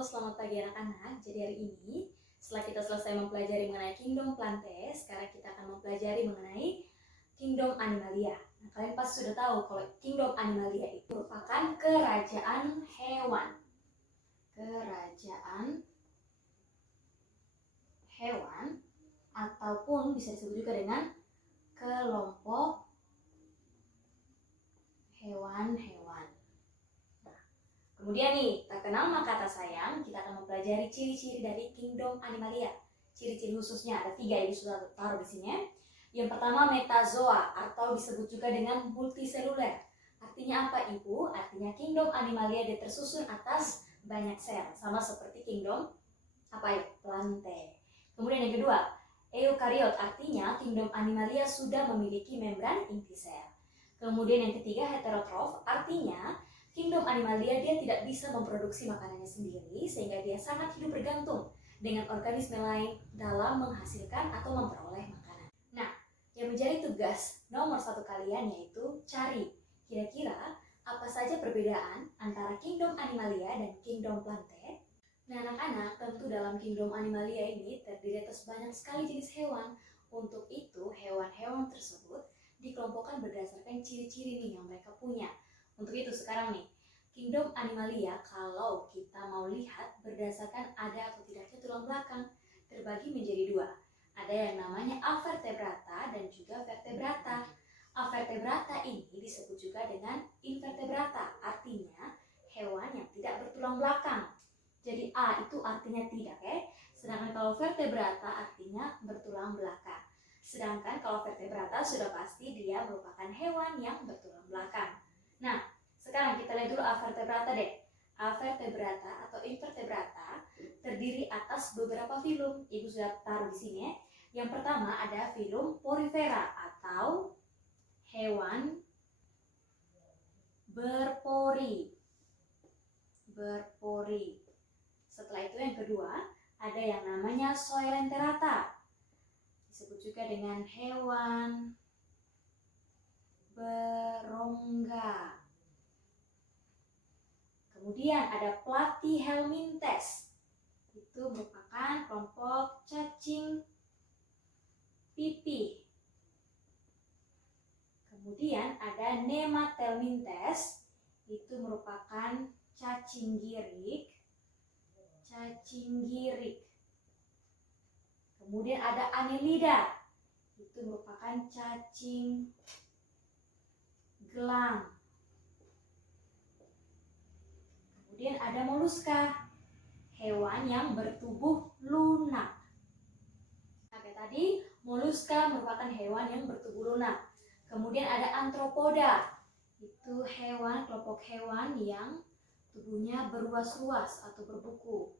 Selamat pagi anak-anak. Jadi hari ini setelah kita selesai mempelajari mengenai Kingdom Plantae, sekarang kita akan mempelajari mengenai Kingdom Animalia. Nah, kalian pasti sudah tahu kalau Kingdom Animalia itu merupakan kerajaan hewan. Kerajaan hewan ataupun bisa disebut juga dengan kelompok hewan-hewan. Kemudian nih, tak kenal maka tak sayang, kita akan mempelajari ciri-ciri dari Kingdom Animalia. Ciri-ciri khususnya ada 3 yang sudah taruh di sini. Yang pertama metazoa atau disebut juga dengan multiseluler. Artinya apa Ibu? Artinya Kingdom Animalia dia tersusun atas banyak sel, sama seperti Kingdom Plantae. Kemudian yang kedua, eukariot artinya Kingdom Animalia sudah memiliki membran inti sel. Kemudian yang ketiga heterotrof artinya Kingdom Animalia dia tidak bisa memproduksi makanannya sendiri sehingga dia sangat hidup bergantung dengan organisme lain dalam menghasilkan atau memperoleh makanan. Nah, yang menjadi tugas nomor 1 kalian yaitu cari kira-kira apa saja perbedaan antara Kingdom Animalia dan Kingdom Plantae. Nah anak-anak, tentu dalam Kingdom Animalia ini terdiri atas banyak sekali jenis hewan. Untuk itu hewan-hewan tersebut dikelompokkan berdasarkan ciri-ciri nih yang mereka punya. Untuk itu sekarang nih, Kingdom Animalia kalau kita mau lihat berdasarkan ada atau tidaknya tulang belakang terbagi menjadi 2. Ada yang namanya avertebrata dan juga vertebrata. Avertebrata ini disebut juga dengan invertebrata, artinya hewan yang tidak bertulang belakang. Jadi A itu artinya tidak sedangkan kalau vertebrata artinya bertulang belakang. Sedangkan kalau vertebrata sudah pasti dia merupakan hewan yang bertulang belakang. Nah, sekarang kita lihat dulu avertebrata deh. Avertebrata atau invertebrata terdiri atas beberapa filum. Ibu sudah taruh di sini ya. Yang pertama ada filum Porifera atau hewan berpori. Setelah itu yang kedua ada yang namanya Coelenterata. Disebut juga dengan hewan berongga. Kemudian ada Platyhelminthes. Itu merupakan kelompok cacing pipih. Kemudian ada Nemathelminthes. Itu merupakan cacing girik. Kemudian ada Annelida. Itu merupakan cacing gelang. Kemudian ada moluska, hewan yang bertubuh lunak. Sampai tadi moluska merupakan hewan yang bertubuh lunak. Kemudian ada antropoda, itu kelompok hewan yang tubuhnya beruas-ruas atau berbuku.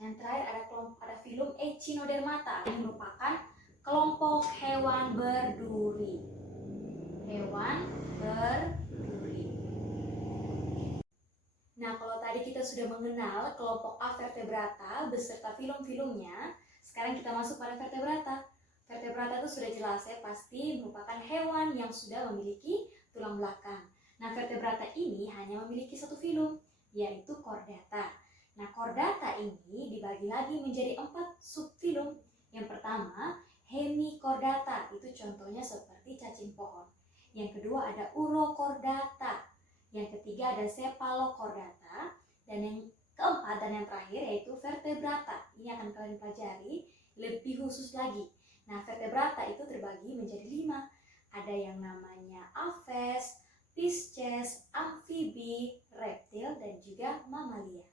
Yang terakhir ada filum Echinodermata, yang merupakan kelompok hewan berduri. Nah, kalau tadi kita sudah mengenal kelompok avertebrata beserta filum-filumnya, sekarang kita masuk pada vertebrata. Vertebrata itu sudah jelas ya, pasti merupakan hewan yang sudah memiliki tulang belakang. Nah, vertebrata ini hanya memiliki 1 filum, yaitu chordata. Nah, chordata ini dibagi lagi menjadi 4 subfilum. Yang pertama, hemichordata, itu contohnya seperti cacing pohon. Yang kedua ada urochordata. Yang ketiga ada cephalochordata. Dan yang keempat dan yang terakhir yaitu vertebrata. Ini akan kalian pelajari lebih khusus lagi. Nah, vertebrata itu terbagi menjadi 5. Ada yang namanya aves, pisces, amfibi, reptil, dan juga mamalia.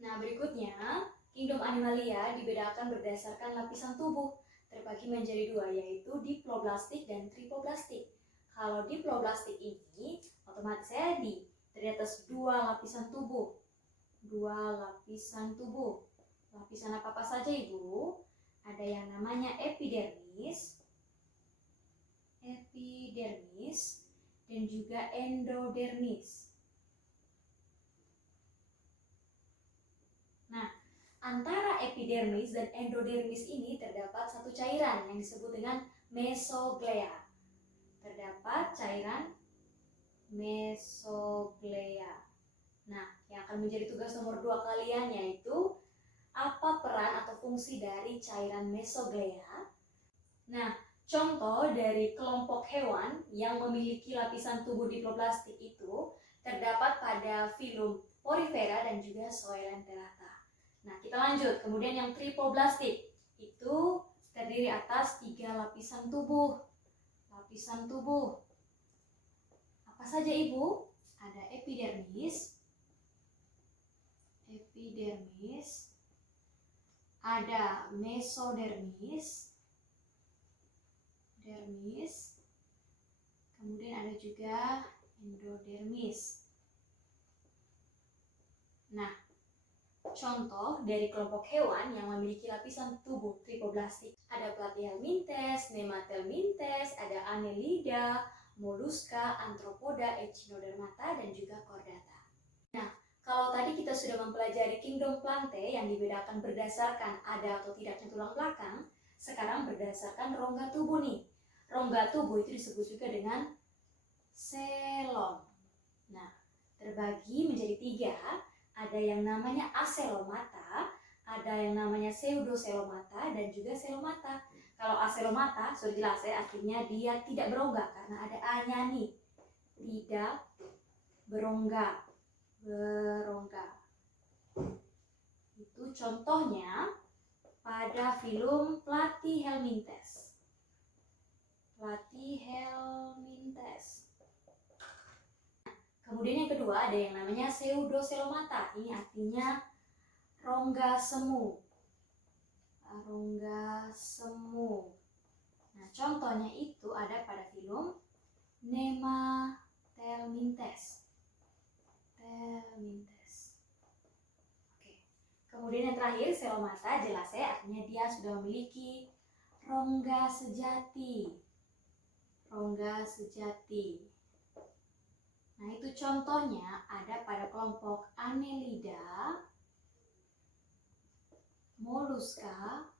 Nah, berikutnya Kingdom Animalia dibedakan berdasarkan lapisan tubuh. Terbagi menjadi 2, yaitu diploblastik dan tripoblastik. Kalau diploblastik ini otomatis terdiri atas 2 lapisan tubuh. Lapisan apa saja Ibu? Ada yang namanya epidermis dan juga endodermis. Nah, antara epidermis dan endodermis ini terdapat satu cairan yang disebut dengan mesoglea. Terdapat cairan mesoglea. Nah, yang akan menjadi tugas nomor 2 kalian yaitu apa peran atau fungsi dari cairan mesoglea? Nah, contoh dari kelompok hewan yang memiliki lapisan tubuh diploplastik itu terdapat pada filum Porifera dan juga Coelenterata. Nah, kita lanjut. Kemudian yang tripoblastik itu terdiri atas 3 lapisan tubuh. Lapisan tubuh. Apa saja Ibu? Ada epidermis, ada mesodermis, kemudian ada juga endodermis. Nah, contoh dari kelompok hewan yang memiliki lapisan tubuh tripoblastik ada Platyhelminthes, Nemathelminthes, ada Annelida, Mollusca, Arthropoda, Echinodermata, dan juga Chordata. Nah, kalau tadi kita sudah mempelajari kingdom Plantae yang dibedakan berdasarkan ada atau tidaknya tulang belakang, sekarang berdasarkan rongga tubuh nih. Rongga tubuh itu disebut juga dengan selon. Nah, terbagi menjadi 3. Ada yang namanya aselomata, ada yang namanya pseudoselomata, dan juga selomata. Kalau aselomata, sudah jelas ya, artinya dia tidak berongga karena ada A-nya nih. Tidak berongga. Itu contohnya pada filum Platyhelminthes. Kemudian yang kedua ada yang namanya pseudoselomata. Ini artinya rongga semu. Nah, contohnya itu ada pada filum Nemathelminthes. Oke. Kemudian yang terakhir selomata, jelas ya, artinya dia sudah memiliki rongga sejati. Nah, itu contohnya ada pada kelompok Annelida, Mollusca,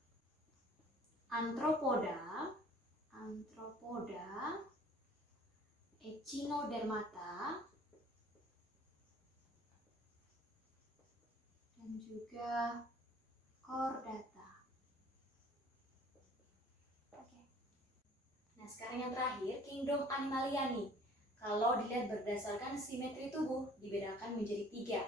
Arthropoda, Echinodermata, dan juga Chordata. Oke. Nah, sekarang yang terakhir, kingdom Animalia nih. Kalau dilihat berdasarkan simetri tubuh, dibedakan menjadi 3.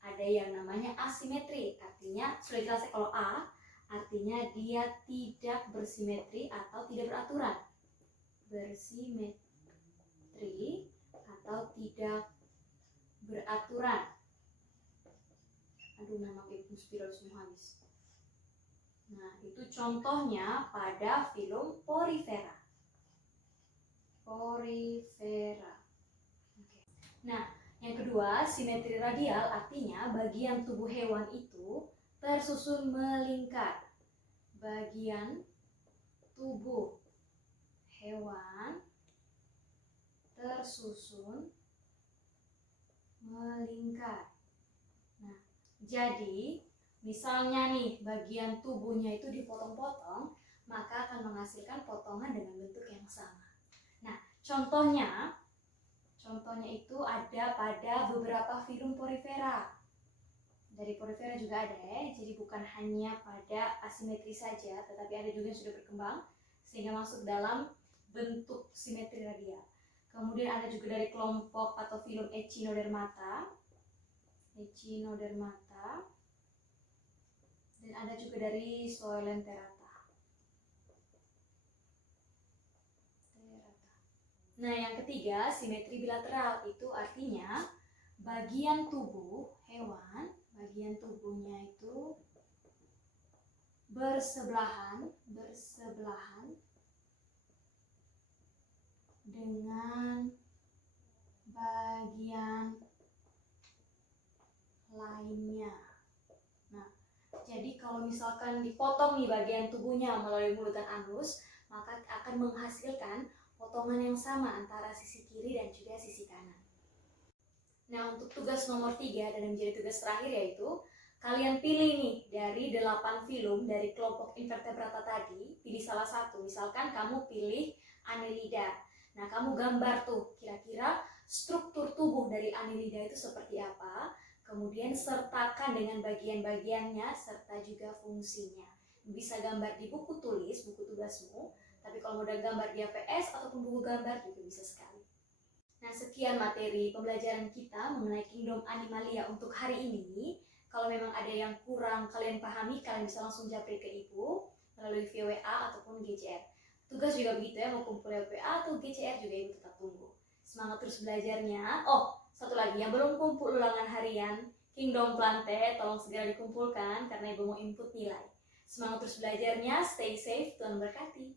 Ada yang namanya asimetri, artinya sudah jelas kalau A, artinya dia tidak bersimetri atau tidak beraturan. Bersimetri atau tidak beraturan. Aduh, nama Ibu spiral semua habis. Nah, itu contohnya pada filum Porifera. Oke. Nah, yang kedua, simetri radial artinya bagian tubuh hewan itu tersusun melingkar. Bagian tubuh hewan tersusun melingkar. Nah, jadi misalnya nih bagian tubuhnya itu dipotong-potong, maka akan menghasilkan potongan dengan bentuk yang sama. Nah, contohnya itu ada pada beberapa filum Porifera. Dari Porifera juga ada ya, jadi bukan hanya pada asimetri saja, tetapi ada juga yang sudah berkembang sehingga masuk dalam bentuk simetri radial. Kemudian ada juga dari kelompok atau filum Echinodermata, dan ada juga dari Coelenterata. Nah, yang ketiga, simetri bilateral itu artinya bagian tubuh hewan, bagian tubuhnya itu bersebelahan dengan bagian lainnya. Nah, jadi kalau misalkan dipotong nih bagian tubuhnya melalui mulut dan anus, maka akan menghasilkan potongan yang sama antara sisi kiri dan juga sisi kanan. Nah, untuk tugas nomor 3 dan yang menjadi tugas terakhir yaitu kalian pilih nih dari 8 filum dari kelompok invertebrata tadi, pilih salah satu. Misalkan kamu pilih Annelida. Nah, kamu gambar tuh kira-kira struktur dari Annelida itu seperti apa, kemudian sertakan dengan bagian-bagiannya serta juga fungsinya. Bisa gambar di buku tulis, buku tugasmu, tapi kalau udah gambar di APS ataupun buku gambar juga bisa sekali. Nah, sekian materi pembelajaran kita mengenai Kingdom Animalia untuk hari ini. Kalau memang ada yang kurang kalian pahami, kalian bisa langsung japri ke ibu melalui via WA ataupun GCR. Tugas juga begitu ya, mau kumpul WA atau GCR juga ibu tetap tunggu. Semangat terus belajarnya. Oh, satu lagi, yang belum kumpul ulangan harian Kingdom Plante, tolong segera dikumpulkan karena ibu mau input nilai. Semangat terus belajarnya, stay safe, Tuhan berkati.